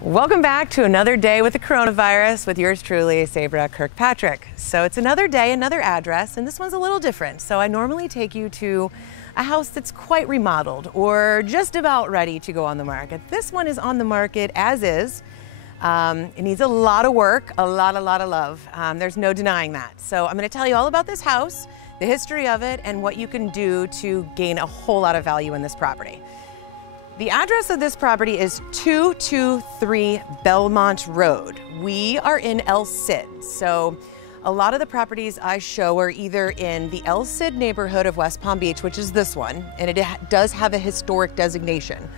Welcome back to another day with the coronavirus with yours truly, Sabra Kirkpatrick. So it's another day, another address, and this one's a little different. So I normally take you to a house that's quite remodeled or just about ready to go on the market. This one is on the market as is. It needs a lot of work, a lot of love. There's no denying that. So I'm going to tell you all about this house, the history of it, and what you can do to gain a whole lot of value in this property. The address of this property is 223 Belmonte Road. We are in El Cid, so a lot of the properties I show are either in the El Cid neighborhood of West Palm Beach, which is this one, and it does have a historic designation,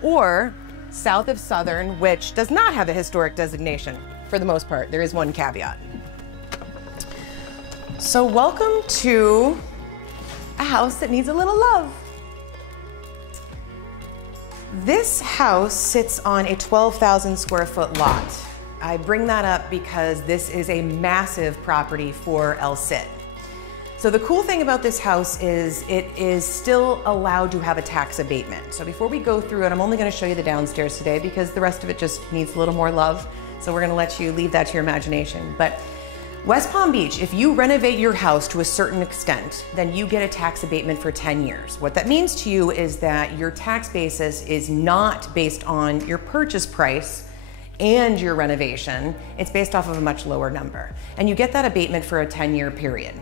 or south of Southern, which does not have a historic designation for the most part. There is one caveat. So welcome to a house that needs a little love. This house sits on a 12,000 square foot lot. I bring that up because this is a massive property for El Cid. So the cool thing about this house is it is still allowed to have a tax abatement. So before we go through it, I'm only going to show you the downstairs today because the rest of it just needs a little more love. So we're going to let you leave that to your imagination. But West Palm Beach, if you renovate your house to a certain extent, then you get a tax abatement for 10 years. What that means to you is that your tax basis is not based on your purchase price and your renovation. It's based off of a much lower number. And you get that abatement for a 10-year period.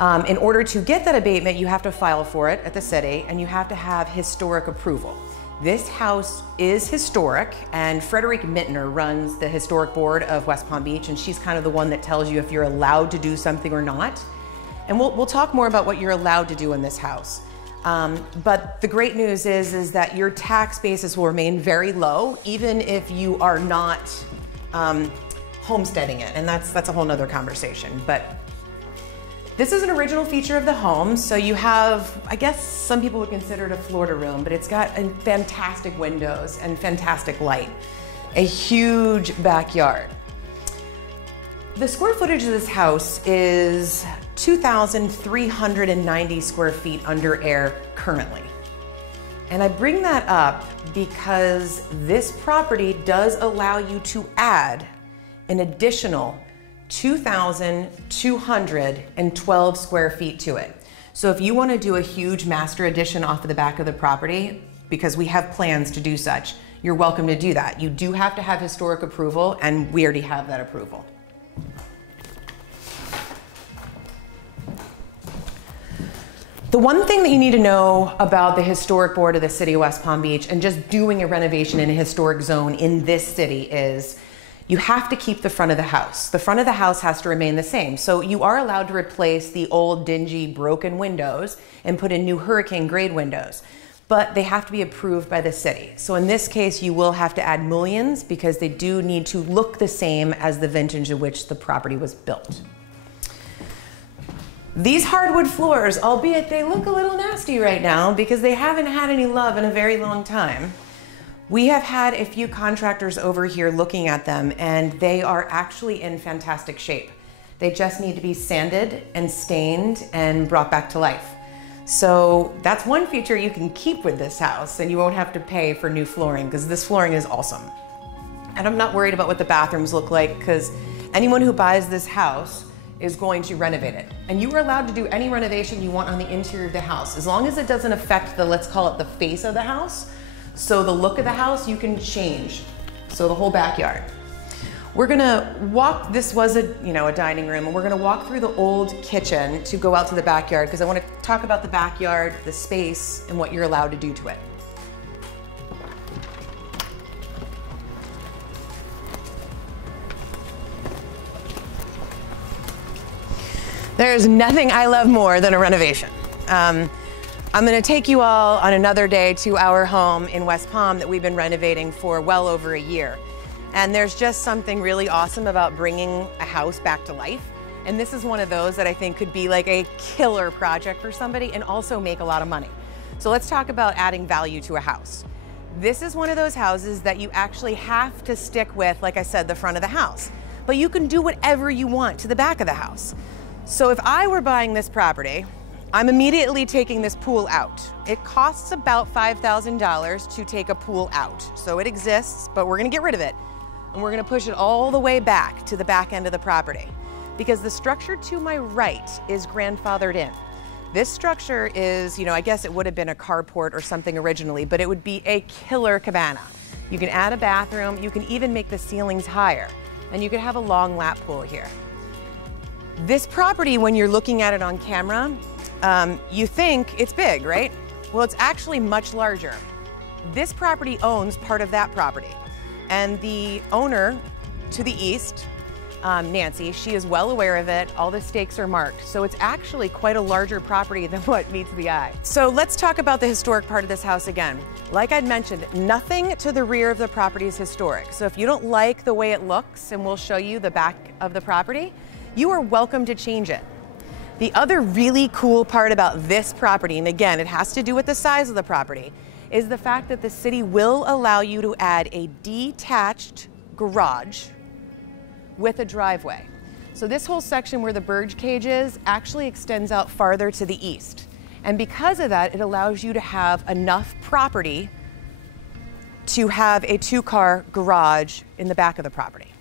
In order to get that abatement, you have to file for it at the city and you have to have historic approval. This house is historic, and Frederick Mittner runs the historic board of West Palm Beach, and she's kind of the one that tells you if you're allowed to do something or not. And we'll talk more about what you're allowed to do in this house. But the great news is that your tax basis will remain very low, even if you are not homesteading it, and that's a whole nother conversation. But this is an original feature of the home, so you have, I guess some people would consider it a Florida room, but it's got fantastic windows and fantastic light. A huge backyard. The square footage of this house is 2,390 square feet under air currently. And I bring that up because this property does allow you to add an additional 2,212 square feet to it. So if you want to do a huge master addition off of the back of the property, because we have plans to do such, you're welcome to do that. You do have to have historic approval, and we already have that approval. The one thing that you need to know about the historic board of the city of West Palm Beach and just doing a renovation in a historic zone in this city is you have to keep the front of the house. The front of the house has to remain the same. So you are allowed to replace the old, dingy, broken windows and put in new hurricane grade windows, but they have to be approved by the city. So in this case, you will have to add mullions because they do need to look the same as the vintage in which the property was built. These hardwood floors, albeit they look a little nasty right now because they haven't had any love in a very long time. We have had a few contractors over here looking at them, and they are actually in fantastic shape. They just need to be sanded and stained and brought back to life. So that's one feature you can keep with this house, and you won't have to pay for new flooring because this flooring is awesome. And I'm not worried about what the bathrooms look like because anyone who buys this house is going to renovate it. And you are allowed to do any renovation you want on the interior of the house, as long as it doesn't affect the, let's call it the face of the house. So the look of the house you can change. So the whole backyard. We're gonna walk, this was a dining room, and we're gonna walk through the old kitchen to go out to the backyard because I want to talk about the backyard, the space, and what you're allowed to do to it. There's nothing I love more than a renovation. I'm gonna take you all on another day to our home in West Palm that we've been renovating for well over a year. And there's just something really awesome about bringing a house back to life. And this is one of those that I think could be like a killer project for somebody and also make a lot of money. So let's talk about adding value to a house. This is one of those houses that you actually have to stick with, like I said, the front of the house. But you can do whatever you want to the back of the house. So if I were buying this property, I'm immediately taking this pool out. It costs about $5,000 to take a pool out. So it exists, but we're gonna get rid of it. And we're gonna push it all the way back to the back end of the property because the structure to my right is grandfathered in. This structure is, I guess it would have been a carport or something originally, but it would be a killer cabana. You can add a bathroom, you can even make the ceilings higher, and you could have a long lap pool here. This property, when you're looking at it on camera, you think it's big, right? Well, it's actually much larger. This property owns part of that property. And the owner to the east, Nancy, she is well aware of it. All the stakes are marked. So it's actually quite a larger property than what meets the eye. So let's talk about the historic part of this house again. Like I'd mentioned, nothing to the rear of the property is historic. So if you don't like the way it looks, and we'll show you the back of the property, you are welcome to change it. The other really cool part about this property, and again, it has to do with the size of the property, is the fact that the city will allow you to add a detached garage with a driveway. So this whole section where the bird cage is actually extends out farther to the east. And because of that, it allows you to have enough property to have a 2-car garage in the back of the property.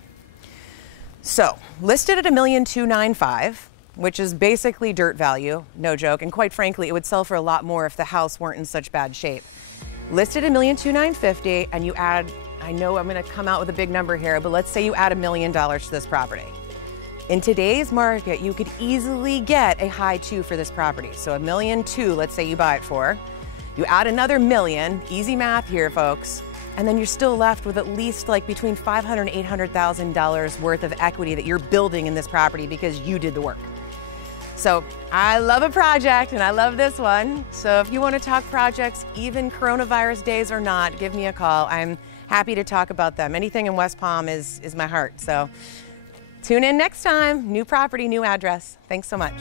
So listed at $1,295,000, which is basically dirt value, no joke, and quite frankly, it would sell for a lot more if the house weren't in such bad shape. Listed at $1,295,000, and you add, I know I'm gonna come out with a big number here, but let's say you add $1 million to this property. In today's market, you could easily get a high 2 for this property. So $1.2 million, let's say you buy it for. You add another $1 million, easy math here, folks, and then you're still left with at least like between $500,000 and $800,000 worth of equity that you're building in this property because you did the work. So I love a project, and I love this one. So if you want to talk projects, even coronavirus days or not, give me a call. I'm happy to talk about them. Anything in West Palm is my heart. So tune in next time. New property, new address. Thanks so much.